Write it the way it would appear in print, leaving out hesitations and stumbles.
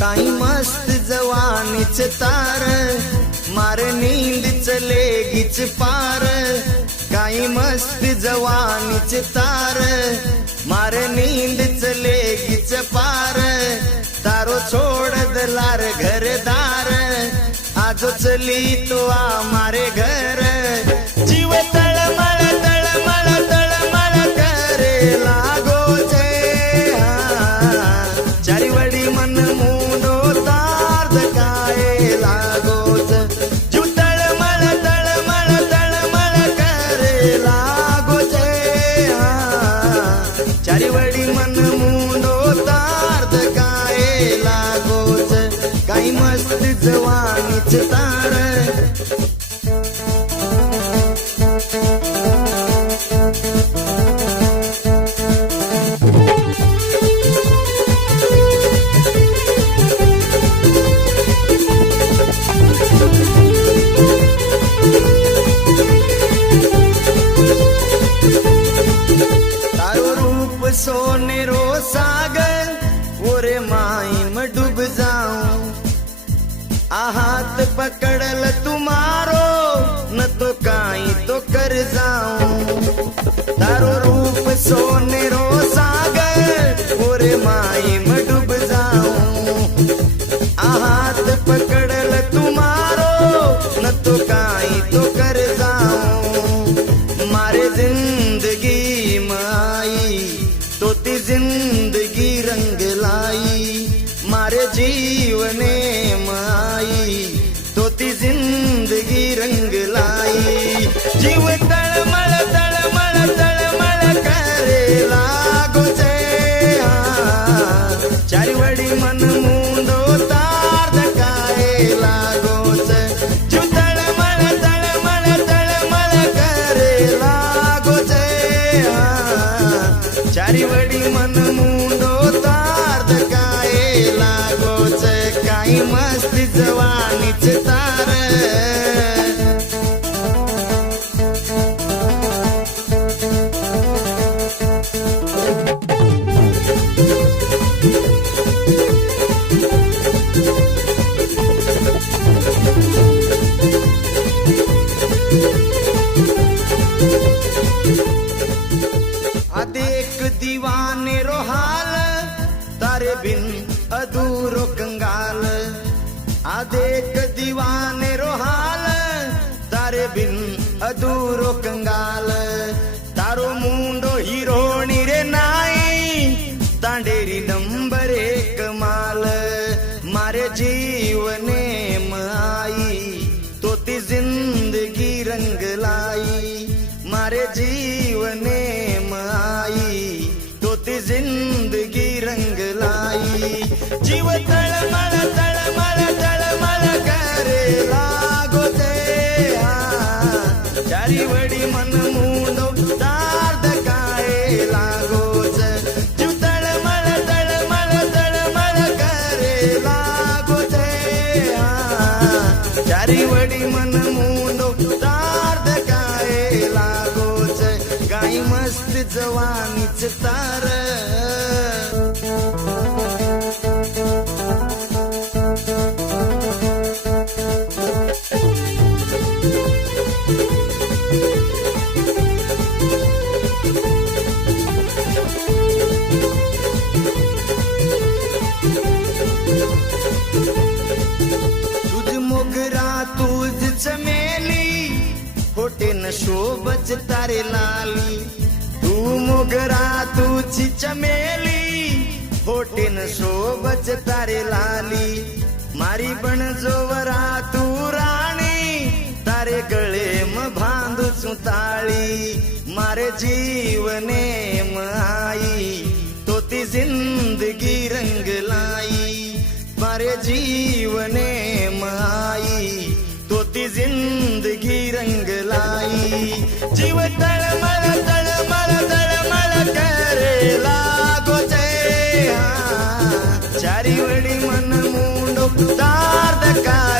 काही मस्त जवानीच तार मार नींद चले गिच पार काही मस्त जवानीच तार मार नींद चले गिच पार तारो छोड़ दलार घरदार आजो चली तो आ मारे घर जीव तळमळ तळमळ तळमळ करे लागो जे चारी वडी मन मुंडो तार काय लागोच जीव तळमळ तळमळ तळमळ करे लागो जे चारी वडी मन मुंडो तार काय लागोच काही मस्त जवानीच तार तारो रूप सोनेरो सागर ओरे माई में डूब जाऊं हाथ पकड़ल तुम्हारो न तो काई तो कर जाऊं तारो रूप सोनेरो सागर ओरे माई में डूब जाऊं हाथ पकड़ल तुम्हारो न तो काई तो कर जाऊं मारे जिंदगी माई तो ती जिंदगी रंग लाई मारे जीवने माई तो ती जिंदगी रंग लाई जीव तळमळ तळमळ तळमळ करे लागो जे चारी वडी मन मुंडो तार काय लागोच जीव तळमळ तळमळ तळमळ करे लागो जे चारी वडी मन मुंडो तार काय लागोच काही मस्त जवानीच तार आदेक दीवाने रो हाल तारे बिन अधूरो कंगाल आदेक दीवाने रो हाल तारे बिन अधूरो कंगाल तारो मुंडो हिरोणी रे नाई तांडेरी नंबर एक माल मारे जीवने माई तो ती जिंदगी रंग लाई मारे जीवने माई तो ती जिंदगी रंग लाई जीव तळमळ तळमळ तळमळ करे लागो जे चारी वडी मन मुंडो तार काय लागोच जीव तळमळ तळमळ तळमळ करे लागो जे चारी वडी मन मुंडो तार काय लागोच काही मस्त जवानीच तार तुझ मोगरा तुझ चमेली होटे न शोभच तारे लाली तू मोगरा तुझी चमेली होटे न शोभच तारे लाली मारी बन जोवरा तू राणी तारे गळे म भांदू चुताळी मारे जीवने माई तो ती जिंदगी रंग लाई मारे जीवने माई तो ती जिंदगी रंग लाई जीव तळमळ तळमळ तळमळ करे लागो जे चारी वडी मन मुंडो तार काय